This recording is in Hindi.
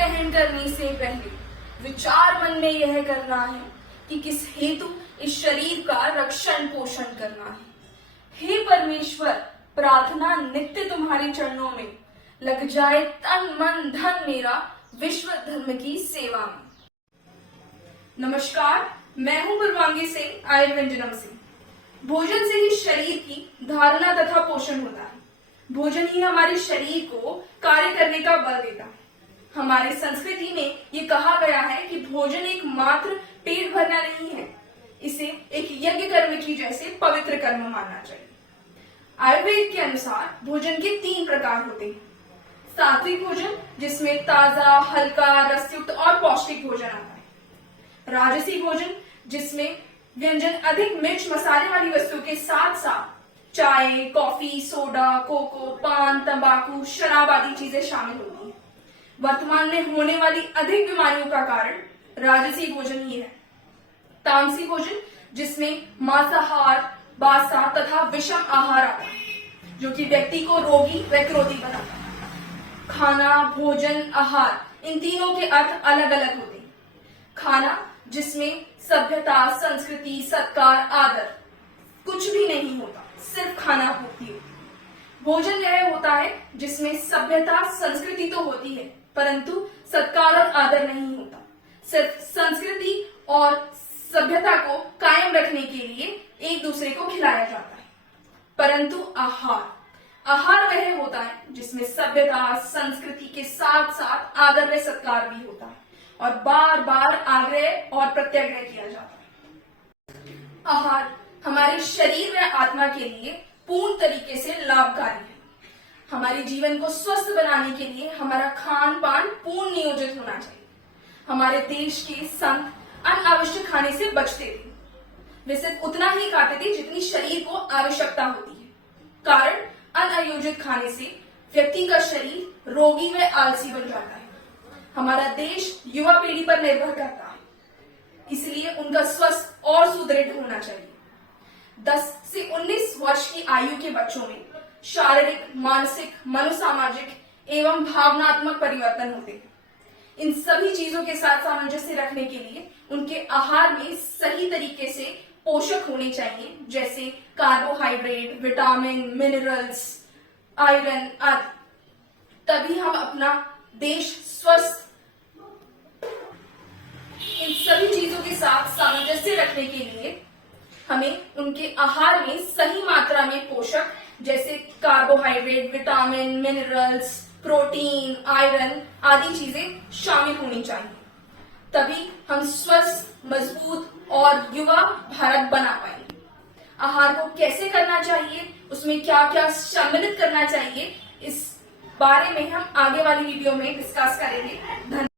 ग्रहण करने से पहले विचार मन में यह करना है कि किस हेतु इस शरीर का रक्षण पोषण करना है। हे परमेश्वर, प्रार्थना नित्य तुम्हारे चरणों में, लग जाए तन मन धन मेरा विश्व धर्म की सेवा में। नमस्कार, मैं हूं पूर्वांगी सिंह आयुर्व्यंजनम से। भोजन से ही शरीर की धारणा तथा पोषण होता है। भोजन ही हमारे शरीर को कार्य करने का बल देता है। हमारी संस्कृति में ये कहा गया है कि भोजन एक मात्र पेट भरना नहीं है, इसे एक यज्ञ कर्म की जैसे पवित्र कर्म मानना चाहिए। आयुर्वेद के अनुसार भोजन के 3 प्रकार होते हैं। सात्विक भोजन, जिसमें ताजा, हल्का, रसयुक्त और पौष्टिक भोजन आता है। राजसी भोजन, जिसमें व्यंजन अधिक मिर्च मसाले वाली वस्तुओं के साथ साथ चाय, कॉफी, सोडा, कोको, पान, तंबाकू, शराब आदि चीजें शामिल होती हैं। वर्तमान में होने वाली अधिक बीमारियों का कारण राजसी भोजन ही है। तामसी भोजन, जिसमें मांसाहार, बासा तथा विषम आहार आता है, जो कि व्यक्ति को रोगी व क्रोधी बनाता है। खाना, भोजन, आहार, इन तीनों के अर्थ अलग अलग होते हैं। खाना, जिसमें सभ्यता, संस्कृति, सत्कार, आदर कुछ भी नहीं होता, सिर्फ खाना होती है। भोजन यह होता है जिसमें सभ्यता, संस्कृति तो होती है, परंतु सत्कार और आदर नहीं होता। सिर्फ संस्कृति और सभ्यता को कायम रखने के लिए एक दूसरे को खिलाया जाता है। परंतु आहार वह होता है जिसमें सभ्यता, संस्कृति के साथ साथ आदर व सत्कार भी होता है और बार बार आग्रह और प्रत्याग्रह किया जाता है। आहार हमारे शरीर व आत्मा के लिए पूर्ण तरीके से लाभकारी है। हमारे जीवन को स्वस्थ बनाने के लिए हमारा खान पान पूर्ण नियोजित होना चाहिए। हमारे देश के संत अनावश्यक खाने से बचते थे। वे सिर्फ उतना ही खाते थे जितनी शरीर को आवश्यकता होती है। कारण अनायोजित खाने से व्यक्ति का शरीर रोगी व आलसी बन जाता है। हमारा देश युवा पीढ़ी पर निर्भर करता है, इसलिए उनका स्वास्थ्य और सुदृढ़ होना चाहिए। 10 से 19 वर्ष की आयु के बच्चों में शारीरिक, मानसिक, मनोसामाजिक एवं भावनात्मक परिवर्तन होते हैं। इन सभी चीजों के साथ सामंजस्य रखने के लिए उनके आहार में सही तरीके से पोषक होने चाहिए, जैसे कार्बोहाइड्रेट, विटामिन, मिनरल्स, आयरन आदि। तभी हम अपना देश स्वस्थ। इन सभी चीजों के साथ सामंजस्य रखने के लिए हमें उनके आहार में सही मात्रा में पोषक, जैसे carbohydrate, vitamin, minerals, protein, iron आदि चीजें शामिल होनी चाहिए। तभी हम स्वस्थ, मजबूत और युवा भारत बना पाएंगे। आहार को कैसे करना चाहिए, उसमें क्या क्या सम्मिलित करना चाहिए, इस बारे में हम आगे वाली वीडियो में डिस्कस करेंगे। धन्यवाद।